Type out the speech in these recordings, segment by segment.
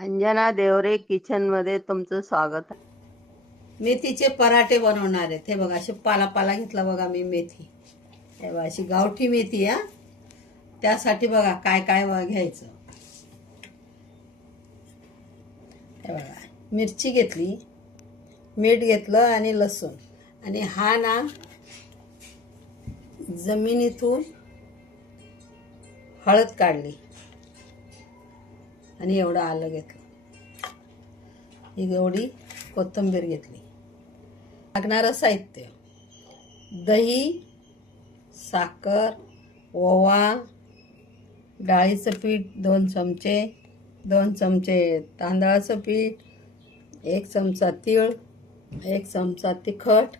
Anjana Deore kitchen मध्ये तुमचं स्वागत आहे. मेथीचे पराठे बनवणार आहेत. हे बघा, असे पाला घेतला बघा मी मेथी. हे बघा, अशी गावठी मेथी. त्यासाठी बघा काय काय घ्यायचं. हे बघा, मिरची घेतली, मीठ घेतलं आणि लसूण. आणि हा ना जमिनीतून हळद काढली आणि एवढं आलं घेतलं. ही एवढी कोथिंबीर घेतली. लागणारं साहित्य: दही, साखर, ओवा, डाळीचं पीठ 2 चमचे, 2 चमचे तांदळाचं पीठ, 1 चमचा तीळ, 1 चमचा तिखट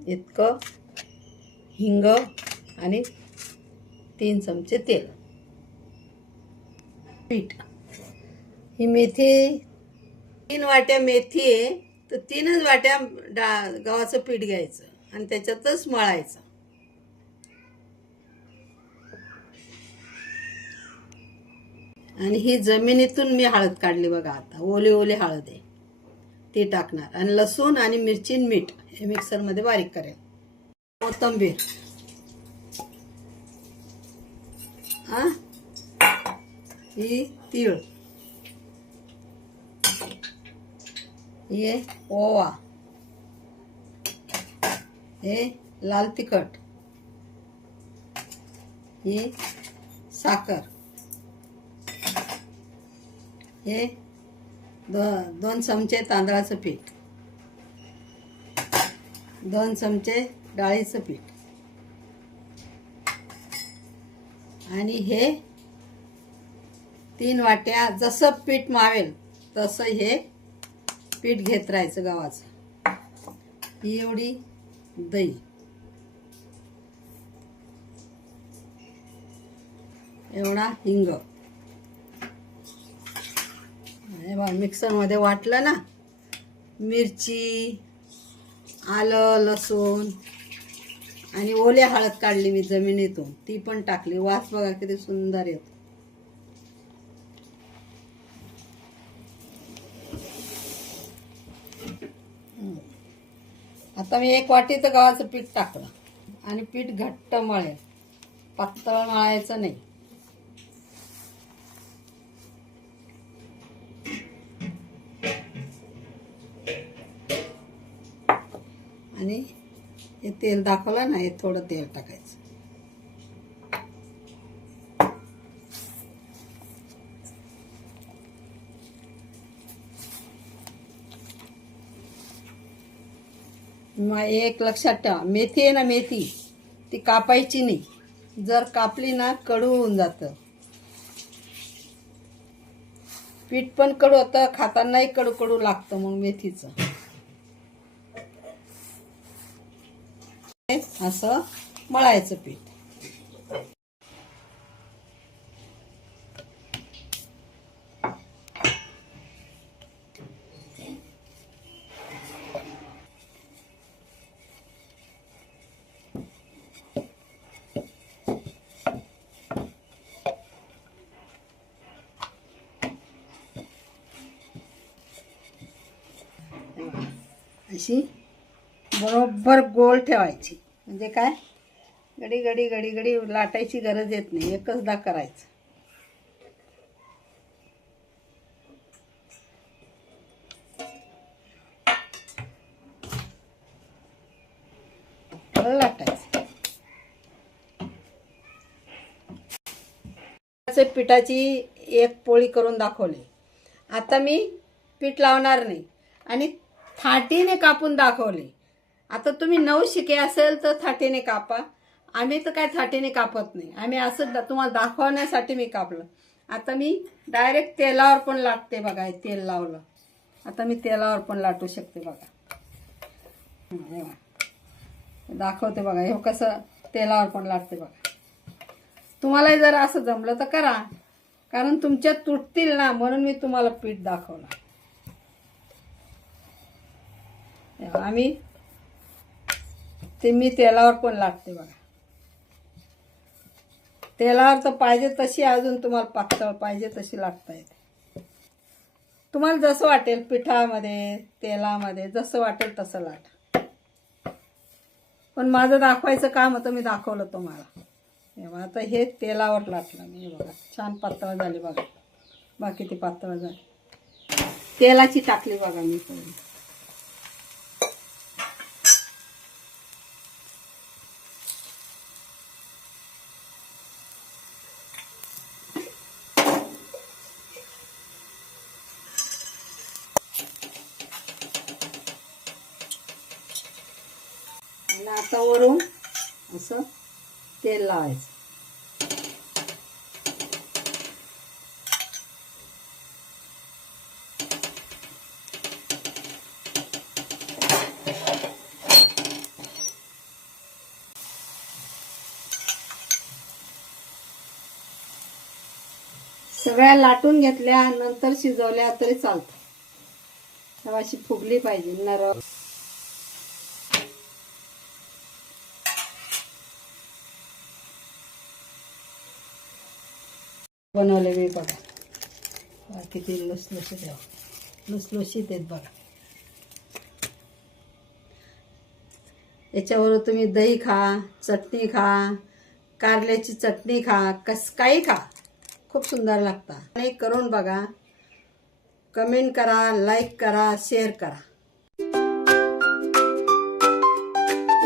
इतकं, हिंग आणि 3 चमचे तेल. पीठ: ही मेथी 3 वाट्या मेथी आहे, तर 3च वाट्या गव्हाचं पीठ घ्यायचं आणि त्याच्यातच मळायचं. आणि ही जमिनीतून मी हळद काढली बघा. आता ओली ओली हळद आहे, ती टाकणार. आणि लसूण आणि मिरची, मीठ हे मिक्सरमध्ये बारीक करेल. कोथिंबीर, ही तीळ, हे ओवा, हे लाल तिखट, हे साखर, हे 2 चमचे तांदळाचं पीठ, 2 चमचे डाळीचं पीठ आणि हे 3 वाट्या. जसं पीठ मावेल तसं हे पीठ घेत राहायचं गव्हाचं. ही एवढी दही, एवढा हिंग. हे बघा, मिक्सरमध्ये वाटलं ना. मिरची, आलं, लसूण आणि ओल्या हळद काढली मी जमिनीतून, ती पण टाकली. वास बघा किती सुंदर येतो. आता मी 1 वाटीचं गव्हाचं पीठ टाकलं आणि पीठ घट्ट मळेल, पातळ मळायचं नाही. आणि हे तेल दाखवलं ना, हे थोडं तेल टाकायचं. मग एक लक्षात ठेवा, मेथी आहे ना, मेथी ती कापायची नाही. जर कापली ना कडू होऊन जातं. पीठ पण कडू होतं, खातानाही कडू कडू लागतं मग मेथीचं. असं मळायचं पीठ. अशी बरोबर गोल ठेवायची. म्हणजे काय, घडी घडी घडी घडी लाटायची गरज येत नाही, एकचदा करायचं. लाटायचं. पिठाची एक पोळी करून दाखवली. आता मी पीठ लावणार नाही आणि थाटीने कापून दाखवले. आता तुम्ही नवशिके असेल तर थाटीने कापा. आम्ही तर काय थाटीने कापत नाही, आम्ही असं तुम्हाला दाखवण्यासाठी मी कापलं. आता मी डायरेक्ट तेलावर पण लाटते बघा. तेल लावलं, आता मी तेलावर पण लाटू शकते बघा. दाखवते बघा, हे कसं तेलावर पण लाटते बघा. तुम्हालाही जर असं जमलं तर करा, कारण तुमच्या तुटतील ना, म्हणून मी तुम्हाला पीठ दाखवलं. आम्ही मी तेलावर पण लाटते बघा. तेलावर तर पाहिजे तशी, अजून तुम्हाला पातळ पाहिजे तशी लागता येते. तुम्हाला जसं वाटेल पिठामध्ये तेलामध्ये जसं वाटेल तसं लाटा. पण माझं दाखवायचं काम होतं, मी दाखवलं तुम्हाला. हे बघा, आता हे तेलावर लाटलं मी. बघा छान पातळ झाली बघा. बाकी ती पातळ झाली. तेलाची टाकली बघा मी पहिली. आणि आता वरून असं तेल लावायचं. सगळ्या लाटून घेतल्या नंतर शिजवल्या तरी चालतं. अशी फुगली पाहिजे नरम. बनवले मी बघा. किती लुसलुशीत आहे, लुसलुशीत आहेत बघा. याच्यावर तुम्ही दही खा, चटणी खा, कारल्याची चटणी खा, काही खा, खूप सुंदर लागतात. आणि करून बघा. कमेंट करा, लाईक करा, शेअर करा.